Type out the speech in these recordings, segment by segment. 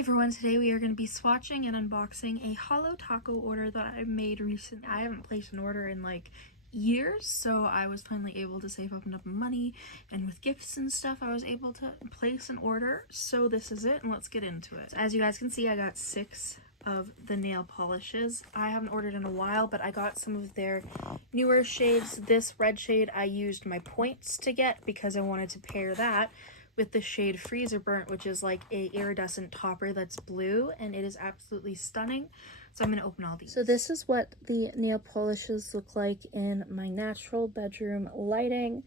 Hey everyone, today we are going to be swatching and unboxing a Holo Taco order that I made recently. I haven't placed an order in like years, so I was finally able to save up enough money, and with gifts and stuff I was able to place an order. So this is it, and let's get into it. As you guys can see, I got 6 of the nail polishes. I haven't ordered in a while, but I got some of their newer shades. This red shade I used my points to get because I wanted to pair that with the shade Freezer Burnt, which is like a iridescent topper that's blue, and it is absolutely stunning. So I'm going to open all these. So this is what the nail polishes look like in my natural bedroom lighting.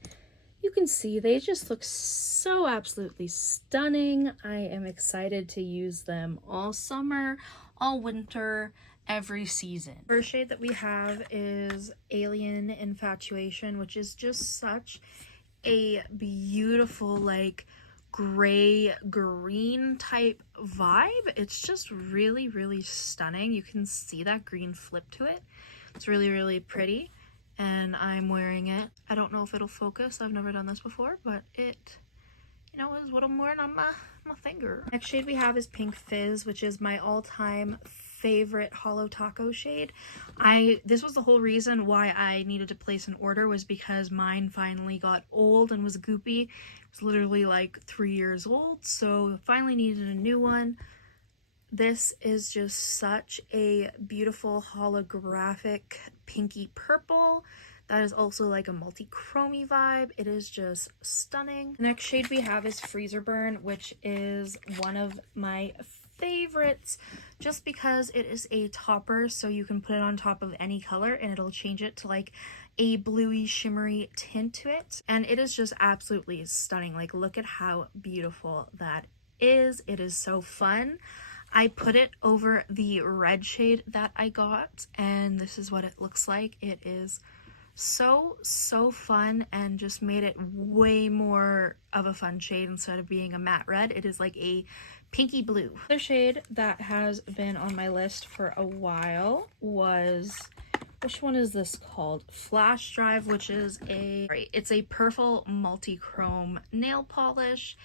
You can see they just look so absolutely stunning. I am excited to use them all summer, all winter, every season. First shade that we have is Alien Infatuation, which is just such a beautiful like gray green type vibe. It's just really stunning. You can see that green flip to it. It's really pretty, and I'm wearing it. I don't know if it'll focus. I've never done this before, but it, you know, is what I'm wearing on my finger. Next shade we have is Pink Fizz, which is my all-time favorite Holo Taco shade. This was the whole reason why I needed to place an order, was because mine finally got old and was goopy. It was literally like 3 years old, so finally needed a new one. This is just such a beautiful holographic pinky purple that is also like a multi-chromey vibe. It is just stunning. The next shade we have is Freezer Burn, which is one of my favorites just because it is a topper, so you can put it on top of any color and it'll change it to like a bluey shimmery tint to it, and it is just absolutely stunning. Like, look at how beautiful that is. It is so fun. I put it over the red shade that I got, and this is what it looks like. It is so fun and just made it way more of a fun shade. Instead of being a matte red, it is like a pinky blue. Another shade that has been on my list for a while was, which one is this called? Flash Drive, which is it's a purple multi-chrome nail polish,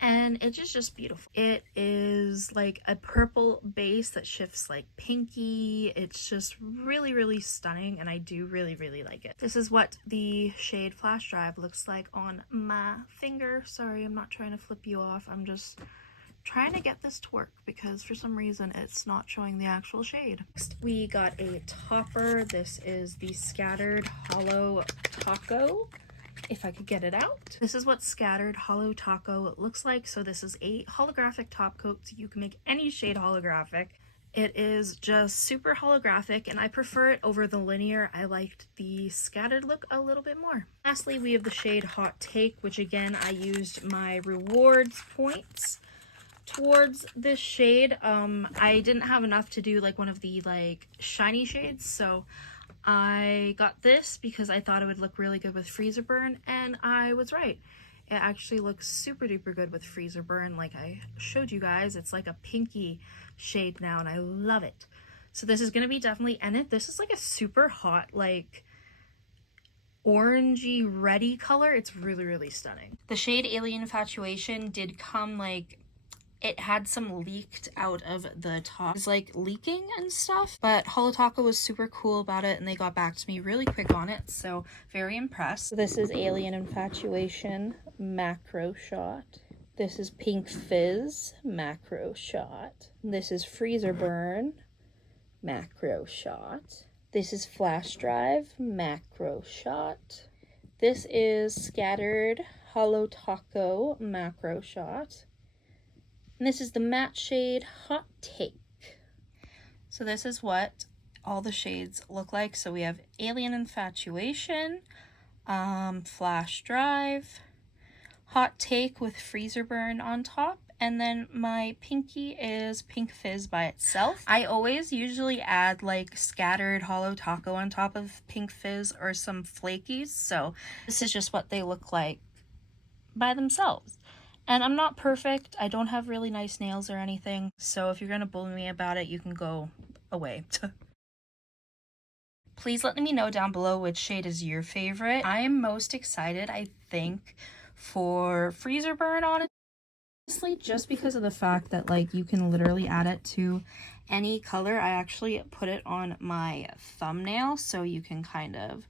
and it's just beautiful. It is like a purple base that shifts like pinky. It's just really stunning, and I do really like it. This is what the shade Flash Drive looks like on my finger. Sorry, I'm not trying to flip you off. I'm just trying to get this to work because for some reason it's not showing the actual shade. Next, we got a topper. This is the Scattered Holo Taco, if I could get it out. This is what Scattered Holo Taco looks like. So this is a holographic top coat, so you can make any shade holographic. It is just super holographic, and I prefer it over the linear. I liked the scattered look a little bit more. Lastly, we have the shade Hot Take, which again, I used my rewards points towards this shade. I didn't have enough to do like one of the like shiny shades, so I got this because I thought it would look really good with Freezer Burn, and I was right. It actually looks super duper good with Freezer Burn. Like I showed you guys, it's like a pinky shade now, and I love it. So this is going to be definitely in it. This is like a super hot, like orangey reddy color. It's really stunning. The shade Alien Infatuation did come like, it had some leaked out of the top. It's like leaking and stuff, but Holo Taco was super cool about it, and they got back to me really quick on it, so very impressed. So this is Alien Infatuation Macro Shot. This is Pink Fizz Macro Shot. This is Freezer Burn Macro Shot. This is Flash Drive Macro Shot. This is Scattered Holo Taco Macro Shot. And this is the matte shade Hot Take. So this is what all the shades look like. So we have Alien Infatuation, Flash Drive, Hot Take with Freezer Burn on top, and then my pinky is Pink Fizz by itself. I always usually add like Scattered Holo Taco on top of Pink Fizz or some flakies, so this is just what they look like by themselves. And I'm not perfect. I don't have really nice nails or anything. So if you're going to bully me about it, you can go away. Please let me know down below which shade is your favorite. I am most excited, I think, for Freezer Burn on it. Honestly, just because of the fact that like you can literally add it to any color, I actually put it on my thumbnail so you can kind of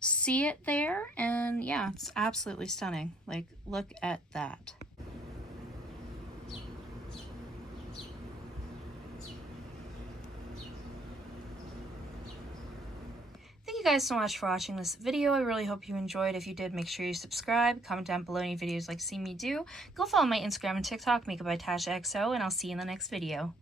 see it there. And yeah, it's absolutely stunning. Like, look at that. Thank you guys so much for watching this video. I really hope you enjoyed. If you did, make sure you subscribe, comment down below any videos like see me do. Go follow my Instagram and TikTok, Makeup by Tasha XO, and I'll see you in the next video.